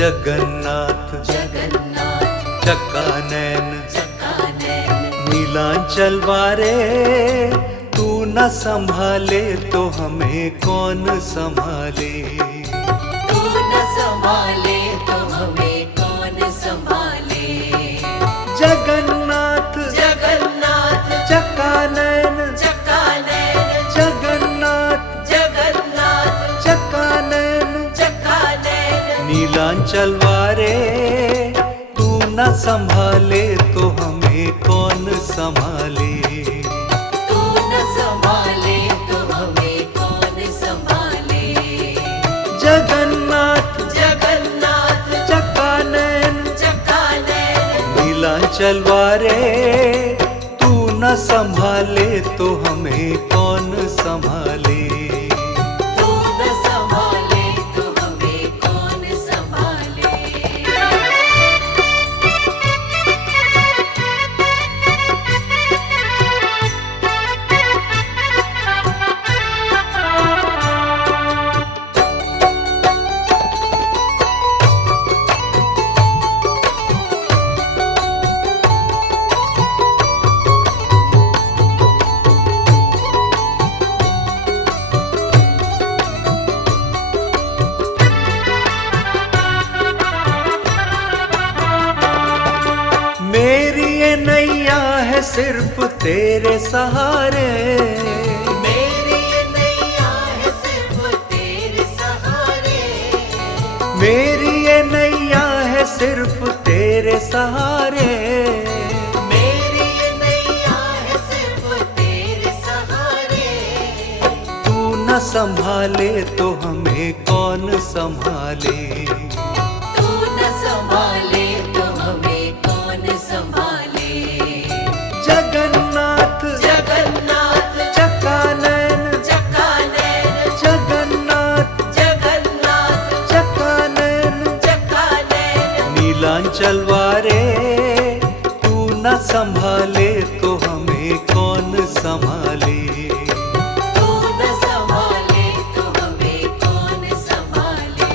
जगन्नाथ जगन्नाथ चक्कानैन चक्कानैन नीलांचल वारे, तू न संभाले तो हमें कौन संभाले। तू न संभाले तो हमें कौन संभाले। जगन्नाथ जगन्नाथ चक्कानैन चक्कानैन जगन्नाथ जगन्नाथ चक्कानैन चक्कानैन नीलांचल वारे, तू न संभाले तो हमें कौन संभाले। तू न संभाले तो हमें कौन संभाले। जगन्नाथ जगन्नाथ चक्कानैन चक्कानैन नीलांचल वारे, तू न संभाले तो हमें कौन संभाले। तू न संभाले तो हमें कौन संभाले। मेरी ये नैया है सिर्फ तेरे सहारे, मेरी ये नैया है सिर्फ तेरे सहारे। मेरी ये नैया है सिर्फ तेरे सहारे। मेरी ये नैया है सिर्फ तेरे सहारे। तू न संभाले तो हमें कौन संभाले। तू न संभाले तो हमें कौन संभाले। जगन्नाथ जगन्नाथ चक्कानैन चक्कानैन जगन्नाथ जगन्नाथ चक्कानैन चक्कानैन नीलांचल वारे, तू न संभाले तो हमें कौन संभाले। तू न संभाले तो हमें कौन संभाले।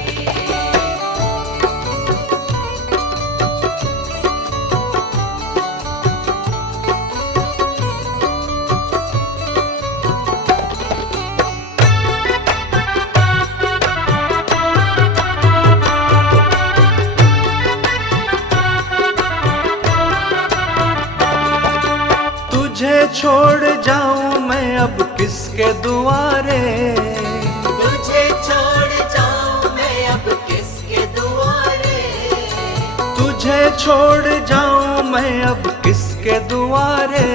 तुझे छोड़ जाऊं मैं अब किसके दुआरे। तुझे छोड़ जाऊं मैं अब किसके दुआरे। तुझे छोड़ जाऊं मैं अब किसके दुआरे।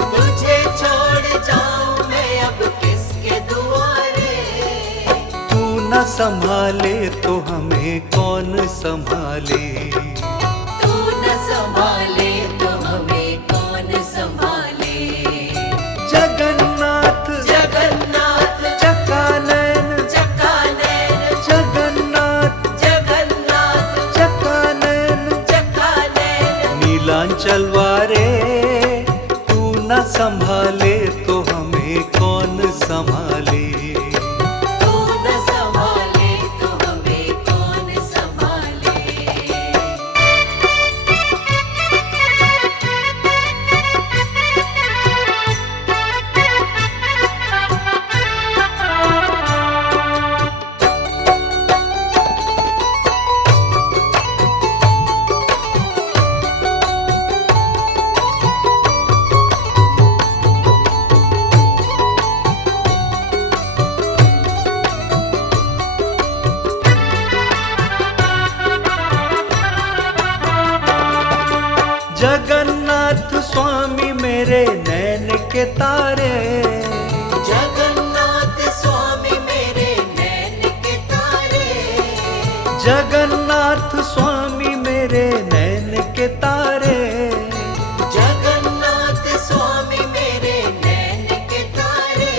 तुझे छोड़ जाऊं मैं अब किसके दुआरे। तू न संभाले तो हमें कौन संभाले। तू न संभाले तो हमें कौन संभाले। जगन्नाथ जगन्नाथ चक्कानैन चक्कानैन जगन्नाथ जगन्नाथ चक्कानैन चक्कानैन नीलांचल वारे, तू न संभाले तो हमें कौन संभाले। तू न संभाले तो हमें कौन संभाले। जगन्नाथ स्वामी मेरे नैन के तारे। जगन्नाथ स्वामी मेरे नैन के तारे। जगन्नाथ स्वामी मेरे नैन के तारे। जगन्नाथ स्वामी मेरे नैन के तारे।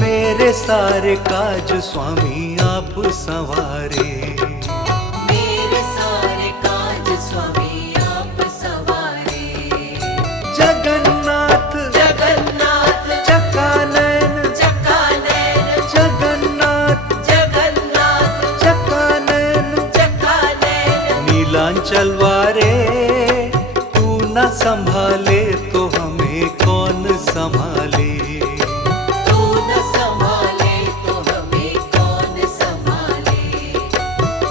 मेरे सारे काज स्वामी आप संवारे। मेरे सारे काज स्वामी आप सवारे। जगन्नाथ जगन्नाथ चक्कानैन चक्कानैन जगन्नाथ जगन्नाथ चक्कानैन न संभाले तो हमें कौन संभाले। तू न संभाले तो हमें कौन संभाले।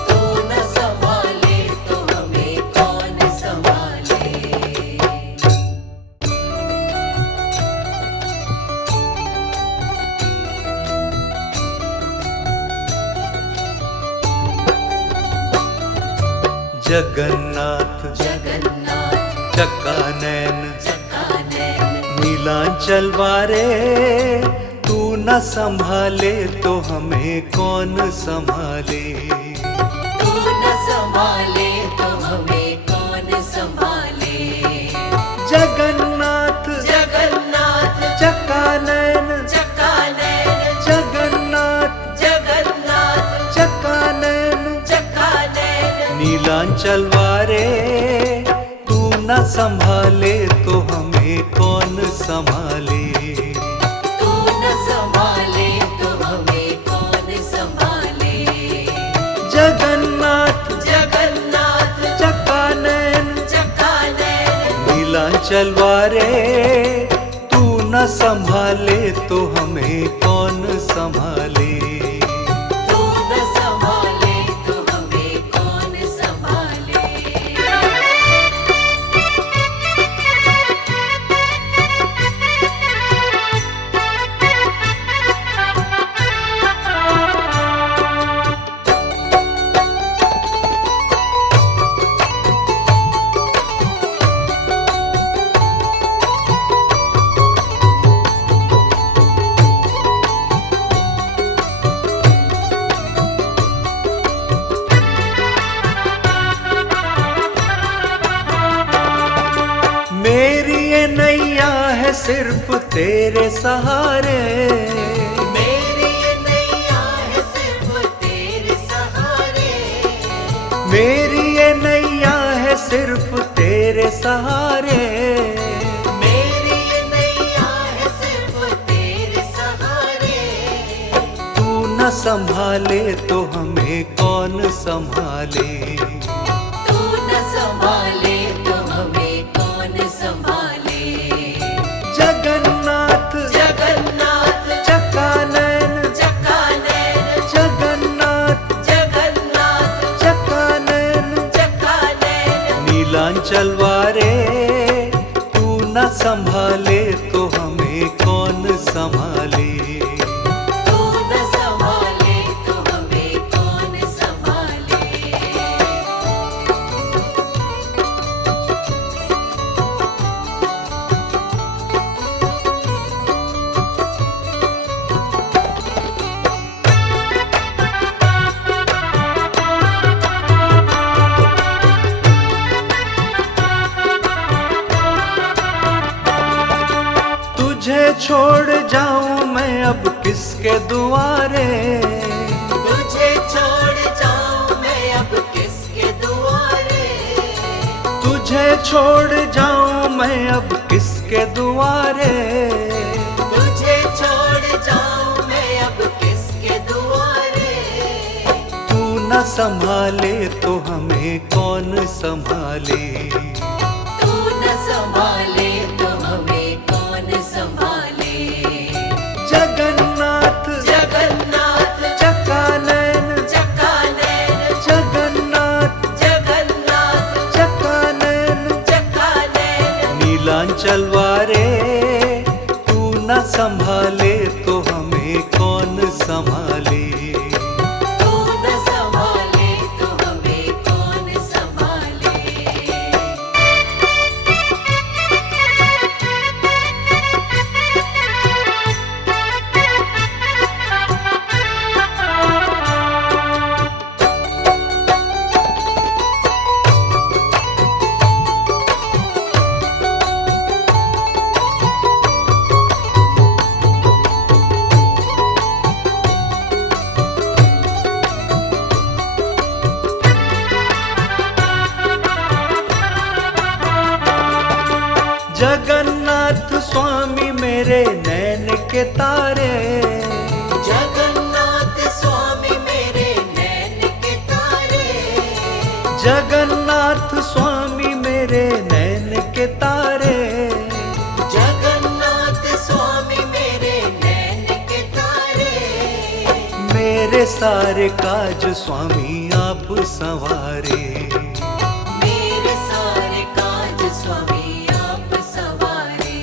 तू न संभाले तो हमें कौन संभाले। जगन्नाथ जगन्नाथ चक्कानैन चक्कानैन नीलांचल वारे, तू न संभाले तो हमें कौन संभाले। तू न संभाले तो हमें कौन संभाले। जगन्नाथ जगन्नाथ चक्कानैन चक्कानैन जगन्नाथ जगन्नाथ चक्कानैन चक्कानैन नीलांचल वारे, तू न संभाले तो हमें कौन संभाले। तू न संभाले तो हमें कौन संभाले। जगन्नाथ जगन्नाथ चक्कानैन चक्कानैन नीलांचल वारे, तू न संभाले तो हमें कौन संभाले। तू न संभाले तो हमें कौन संभाले। मेरी ये नैया है सिर्फ तेरे सहारे, मेरी ये नैया है सिर्फ तेरे सहारे। मेरी ये नैया है सिर्फ तेरे सहारे। मेरी ये नैया है सिर्फ तेरे सहारे। तू न संभाले तो हमें कौन संभाले। तू न संभाले तो हमें कौन संभाले। जगन्नाथ जगन्नाथ चक्कानैन चक्कानैन जगन्नाथ जगन्नाथ चक्कानैन चक्कानैन नीलांचल वारे, तू न संभाले तो हमें कौन संभाले। तू न संभाले तो हमें कौन संभाले। तुझे छोड़ जाऊं मैं अब किसके दुआरे। तुझे छोड़ जाऊं मैं अब किसके दुआरे। तुझे छोड़ जाऊं मैं अब किसके दुआरे। तुझे छोड़ जाऊं मैं अब किसके दुआरे। तू न संभाले तो हमें कौन संभाले। तू न संभाले तो हमें कौन संभाले। जगन्नाथ जगन्नाथ चक्कानैन चक्कानैन जगन्नाथ जगन्नाथ चक्कानैन चक्कानैन नीलांचल वारे, तू न संभाले तो हमें कौन संभाले। तू न संभाले तो हमें कौन संभाले। जगन्नाथ स्वामी मेरे नैन के तारे। जगन्नाथ स्वामी मेरे नैन के तारे। जगन्नाथ स्वामी मेरे नैन के तारे। जगन्नाथ स्वामी मेरे नैन के तारे। मेरे सारे काज स्वामी आप संवारे। मेरे सारे काज स्वामी आप सवारे।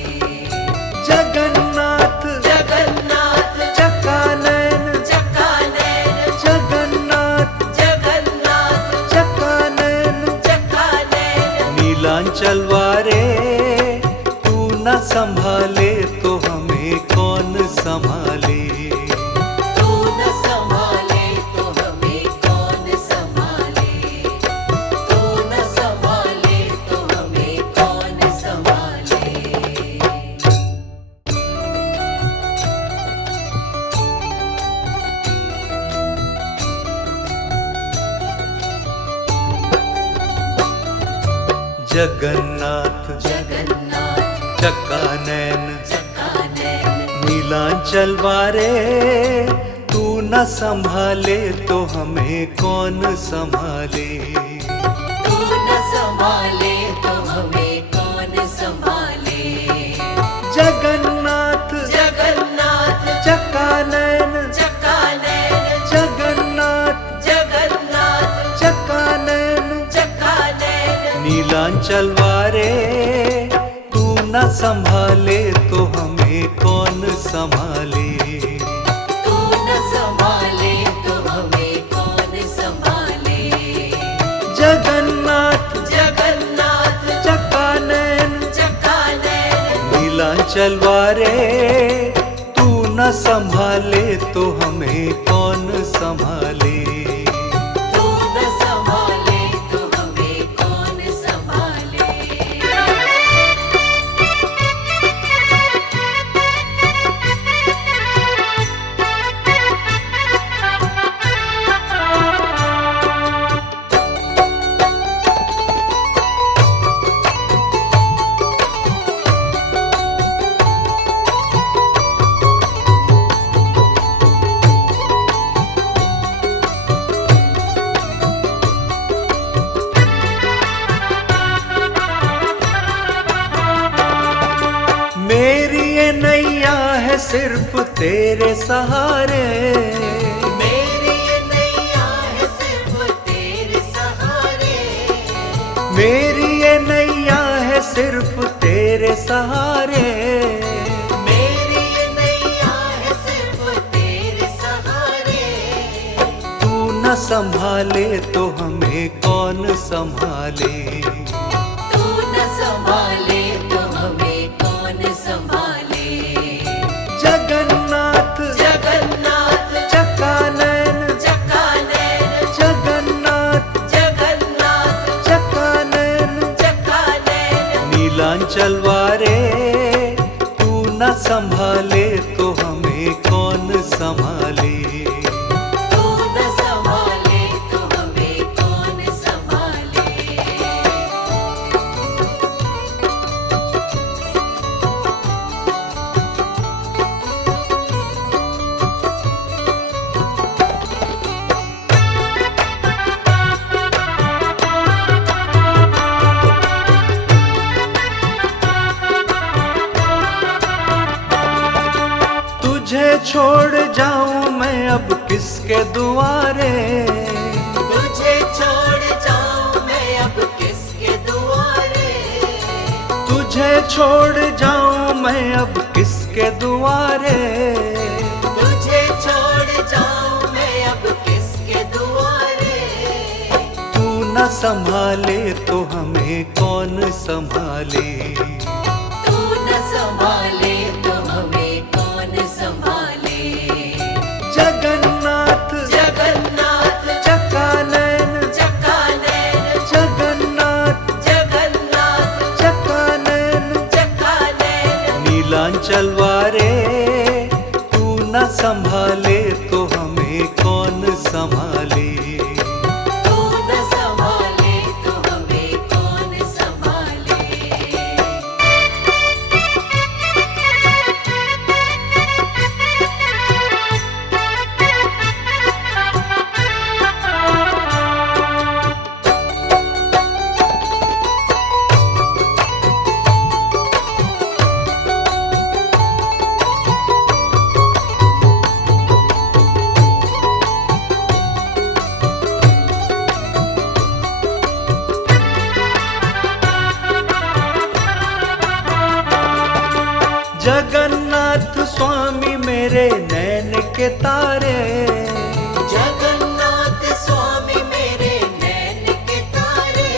जगन्नाथ जगन्नाथ चकानैन, चकानैन जगन्नाथ जगन्नाथ चकानैन, चकानैन नीलांचल वारे। तू न संभाले तो हमें कौन संभाले। तू न संभाले तो हमें कौन संभाले। तू न संभाले तो हमें कौन संभाले। जगन्नाथ जगन्नाथ चकानैन, चकानैन नीलांचल वारे। तू न संभाले तो हमें कौन संभाले। तू न संभाले तो हमें कौन संभाले। जगन्नाथ जगन्नाथ चकानैन, चकानैन जगन्नाथ जगन्नाथ चकानैन, चकानैन नीलांचल वारे। तू न संभाले तो हमें कौन संभाले। तू न संभाले तो हमें कौन संभाले। जगन्नाथ जगन्नाथ चकानैन, चकानैन नीलांचल वारे। तू न संभाले तो हमें कौन संभाले। तू न संभाले तो हमें कौन संभाले। मेरी ये नैया है सिर्फ तेरे सहारे। मेरी ये नैया है सिर्फ तेरे सहारे। मेरी ये नैया है सिर्फ तेरे सहारे। मेरी ये नैया है सिर्फ तेरे सहारे। तू न संभाले तो हमें कौन संभाले। तू न संभाले तो हमें कौन संभाले। जगन्नाथ जगन्नाथ चकानैन, चकानैन जगन्नाथ जगन्नाथ चकानैन, चकानैन नीलांचल वारे। तू न संभाले तो हमें कौन संभाले। तू न संभाले तो हमें कौन संभाले। तुझे छोड़ जाऊं मैं अब किसके दुआरे। तुझे छोड़ जाऊं मैं अब किसके दुआरे। तुझे छोड़ जाऊं मैं अब किसके दुआरे। तुझे छोड़ जाऊं मैं अब किसके दुआरे। तू न संभाले तो हमें कौन संभाले। तू न संभाले तो हमें कौन संभाले। जगन्नाथ जगन्नाथ चकानैन, चकानैन जगन्नाथ जगन्नाथ चकानैन, चकानैन नीलांचल वारे। तू न संभाले तो हमें कौन संभाले। तू न संभाले तो हमें कौन संभाले। जगन्नाथ स्वामी मेरे नैन के तारे, जगन्नाथ स्वामी मेरे नैन के तारे,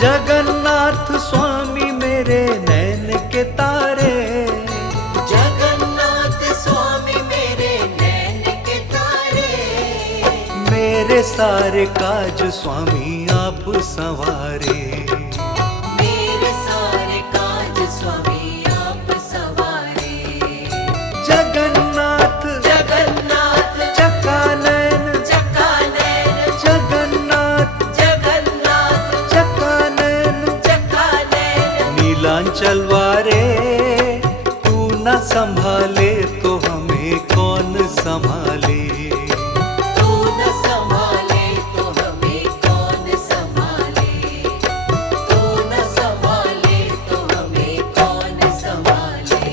जगन्नाथ स्वामी मेरे नैन के तारे, जगन्नाथ स्वामी मेरे नैन के तारे। मेरे सारे काज स्वामी आप संवारे, मेरे सारे काज स्वामी आप सवारे। जगन्नाथ जगन्नाथ चकानैन, चकानैन, जगन्नाथ जगन्नाथ चकानैन, चकानैन। नीलांचल वारे तू न संभाले तो हमें कौन संभाले। तू न संभाले तो हमें कौन संभाले, तू न संभाले तो हमें कौन संभाले।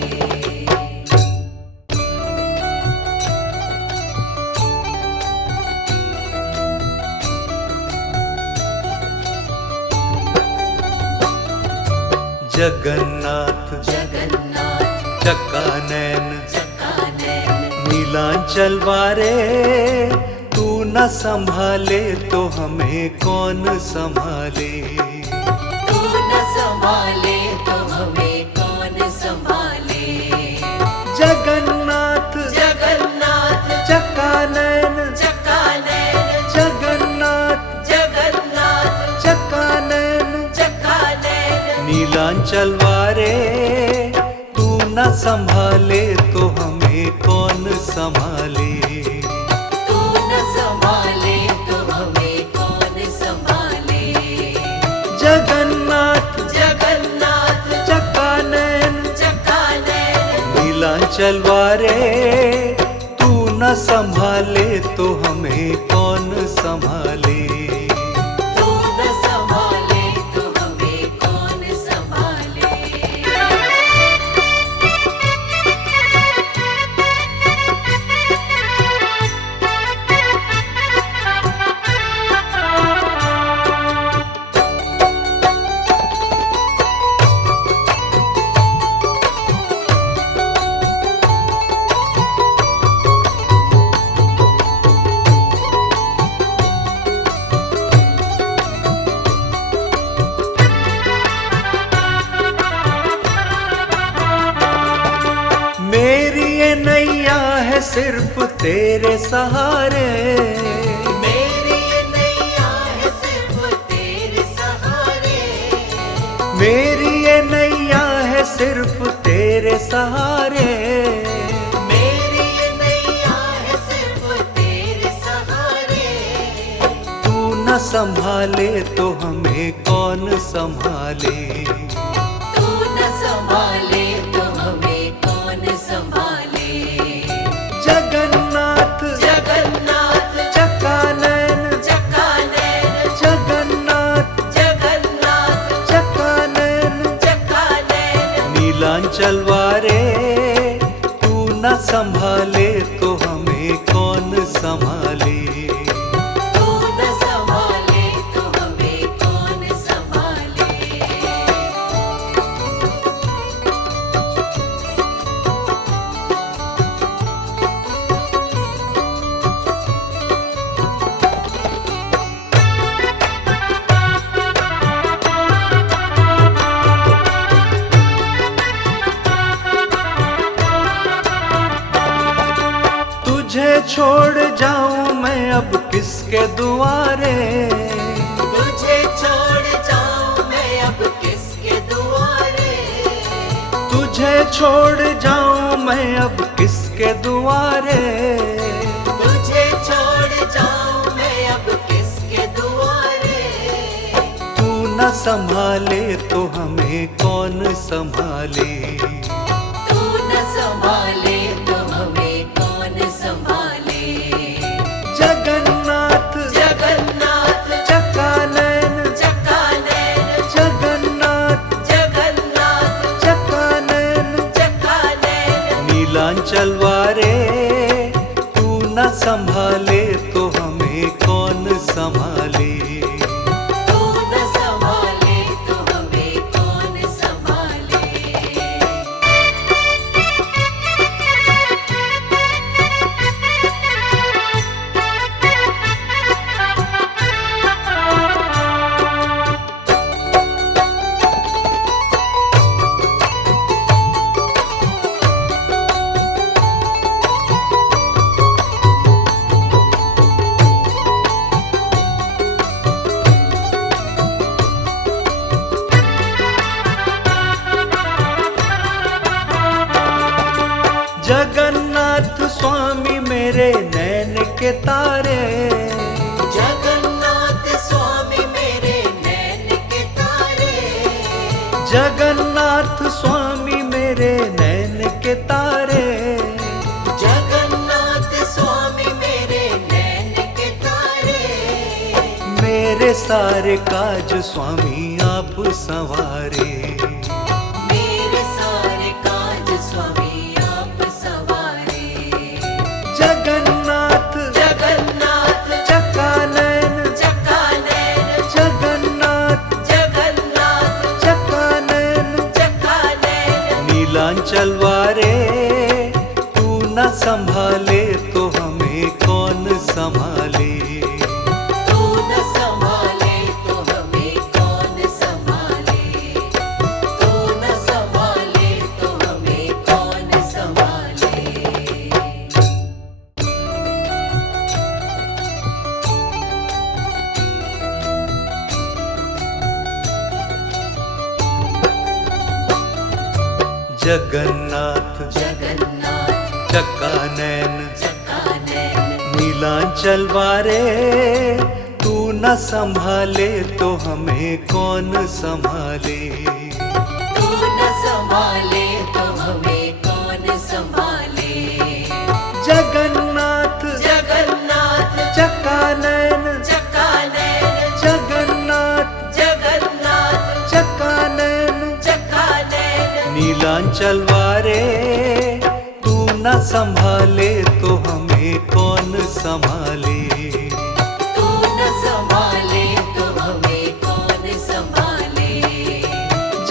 जगन्नाथ जगन्नाथ चकानैन, चकानैन, नीलांचल वारे तू न संभाले तो हमें कौन संभाले। तू न संभाले तो हमें कौन संभाले। जगन्नाथ जगन्नाथ चकानैन, चकानैन, जगन्नाथ जगन्नाथ चकानैन, चकानैन। नीलांचल वारे तू न संभाले तो हमें कौन संभाले। तू न संभाले तो हमें कौन संभाले। जगन्नाथ जगन्नाथ चकानैन, चकानैन, नीलांचल वारे तू न संभाले तो हमें कौन संभाले। तू न संभाले तो हमें कौन संभाले। मेरी ये नैया है सिर्फ तेरे सहारे, मेरी ये नैया है सिर्फ तेरे सहारे। मेरी ये नैया है सिर्फ तेरे सहारे। मेरी ये नैया है सिर्फ तेरे सहारे। तू न संभाले तो हमें कौन संभाले। तू न संभाले तो हमें कौन संभाले। जगन्नाथ जगन्नाथ चकानैन, चकानैन, जगन्नाथ जगन्नाथ चकानैन, चकानैन। नीलांचल वारे तू न संभाले तो हमें कौन संभाले। तू न संभाले तो हमें कौन संभाले। तुझे छोड़ जाऊं मैं अब किसके दुआरे। तुझे छोड़ जाऊं मैं अब किसके दुआरे। तुझे छोड़ जाऊं मैं अब किसके दुआरे। तुझे छोड़ जाऊं मैं अब किसके दुआरे। तू न संभाले तो हमें कौन संभाले। तू न संभाले तो हमें कौन संभाले। जगन्नाथ जगन्नाथ चकानैन, चकानैन, जगन्नाथ जगन्नाथ चकानैन, चकानैन। नीलांचल वारे तू न संभाले तो हमें कौन संभाले। तू न संभाले तो हमें कौन संभाले। जगन्नाथ स्वामी मेरे नैन के तारे, जगन्नाथ स्वामी मेरे नैन के तारे, जगन्नाथ स्वामी मेरे नैन के तारे, जगन्नाथ स्वामी मेरे नैन के तारे। मेरे सारे काज स्वामी आप संवारे, मेरे सारे काज स्वामी आप सवारे। जगन्नाथ जगन्नाथ चकानैन, चकानैन, जगन्नाथ जगन्नाथ चकानैन, चकानैन। नीलांचल वारे तू न संभाले तो हमें कौन संभाले। तू न संभाले तो हमें कौन संभाले, तू न संभाले तो हमें कौन संभाले। जगन्नाथ जगन्नाथ चकानैन, चकानैन, नीलांचल वारे तू न संभाले तो हमें कौन संभाले। तू न संभाले तो हमें कौन संभाले। जगन्नाथ जगन्नाथ चकानैन, चकानैन, जगन्नाथ जगन्नाथ चकानैन, चकानैन। नीलांचल वारे तू न संभाले तो हमें कौन संभाले। तू न संभाले तो हमें कौन संभाले।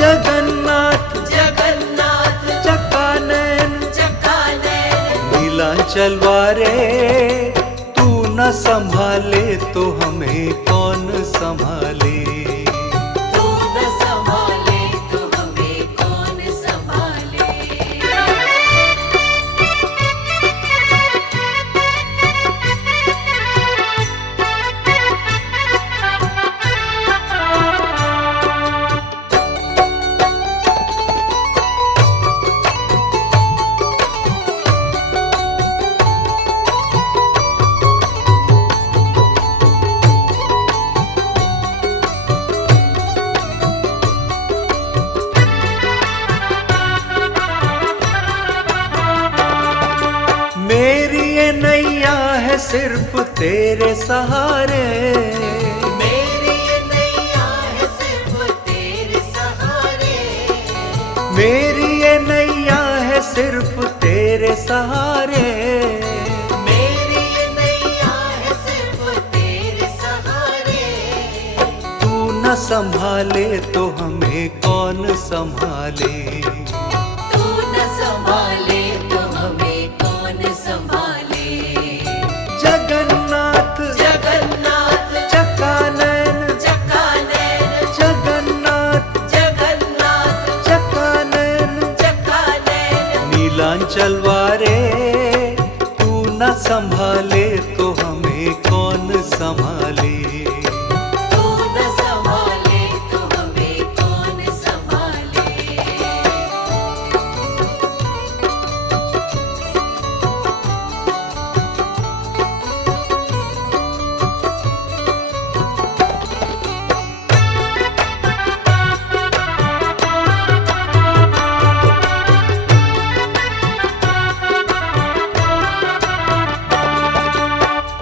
जगन्नाथ जगन्नाथ चकानैन, चकानैन, नीलांचल वारे तू न संभाले तो हमें कौन संभाले। तू न संभाले तो हमें कौन संभाले। मेरी ये नैया है सिर्फ तेरे सहारे, मेरी ये नैया है सिर्फ तेरे सहारे। मेरी ये नैया है सिर्फ तेरे सहारे। मेरी ये नैया है सिर्फ तेरे सहारे। तू न संभाले तो हमें कौन संभाले। तू न संभाले तो हमें कौन संभाले। जगन्नाथ जगन्नाथ चकानैन, चकानैन, जगन्नाथ जगन्नाथ चकानैन, चकानैन। नीलांचल वारे तू न संभाले तो हमें कौन संभाले। तू न संभाले तो हमें कौन संभाले।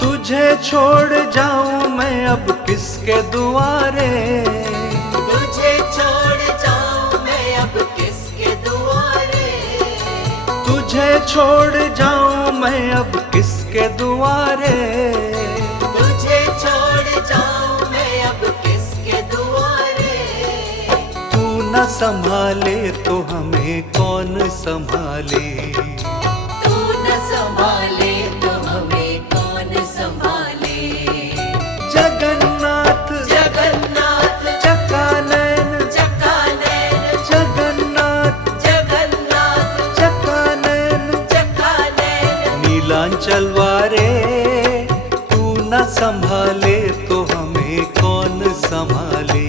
तुझे छोड़ जाऊं मैं अब किसके दुआरे। तुझे छोड़ जाऊं मैं अब किसके दुआरे। तुझे छोड़ जाऊं मैं अब किसके दुआरे। तुझे छोड़ जाऊं मैं अब किसके दुआरे। तू न संभाले तो हमें कौन संभाले। तू न संभाले तो हमें कौन संभाले। जगन्नाथ जगन्नाथ चकानैन, चकानैन, जगन्नाथ जगन्नाथ चकानैन, चकानैन। नीलांचल वारे तू न संभाले तो हमें कौन संभाले।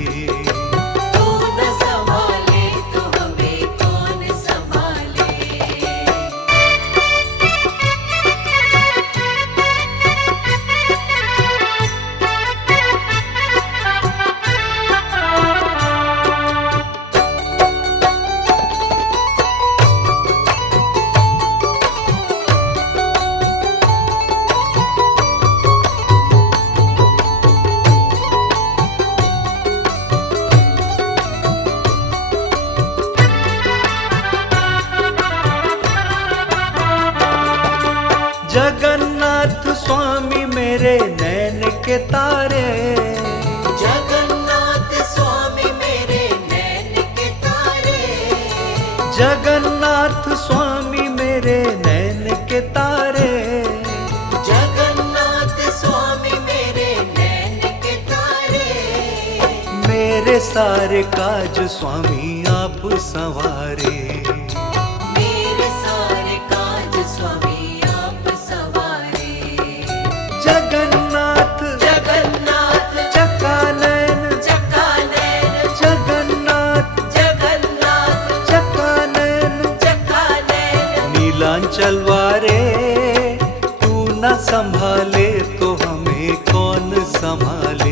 तू न संभाले तो हमें कौन संभाले। स्वामी मेरे नैन के तारे, जगन्नाथ स्वामी मेरे नैन के तारे, जगन्नाथ स्वामी मेरे नैन के तारे, जगन्नाथ स्वामी मेरे नैन के तारे। मेरे सारे काज स्वामी आप संवारे, मेरे सारे काज स्वामी आप सवारे। जगन्नाथ जगन्नाथ चकानैन, चकानैन, जगन्नाथ जगन्नाथ चकानैन, चकानैन। नीलांचल वारे तू न संभाले तो हमें कौन संभाले।